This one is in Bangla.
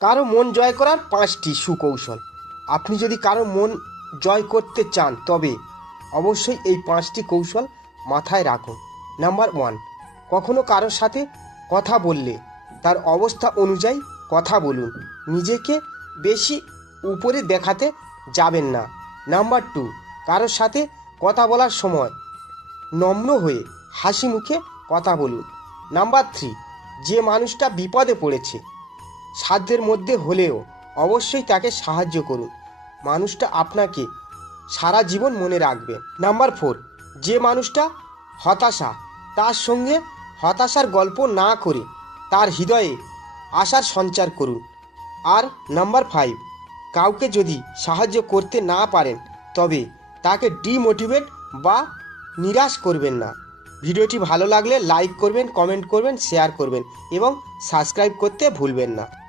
কারো মন জয় করার 5টি সুকৌশল। আপনি যদি কারো মন জয় করতে চান তবে অবশ্যই এই 5টি কৌশল মাথায় রাখুন। নাম্বার 1, কখনো কারোর সাথে কথা বললে তার অবস্থা অনুযায়ী কথা বলুন, নিজেকে বেশি উপরে দেখাতে যাবেন না। নাম্বার 2, কারোর সাথে কথা বলার সময় নম্র হয়ে হাসি মুখে কথা বলুন। নাম্বার 3, যে মানুষটা বিপদে পড়েছে সাধ্যের মধ্যে হলেও অবশ্যই তাকে সাহায্য করুন, মানুষটা আপনাকে সারা জীবন মনে রাখবে। নাম্বার 4, যে মানুষটা হতাশা তার সঙ্গে হতাশার গল্প না করে তার হৃদয়ে আশার সঞ্চার করুন। আর নাম্বার 5, কাউকে যদি সাহায্য করতে না পারেন তবে তাকে ডিমোটিভেট বা নিরাশ করবেন না। ভিডিওটি ভালো লাগলে লাইক করবেন, কমেন্ট করবেন, শেয়ার করবেন এবং সাবস্ক্রাইব করতে ভুলবেন না।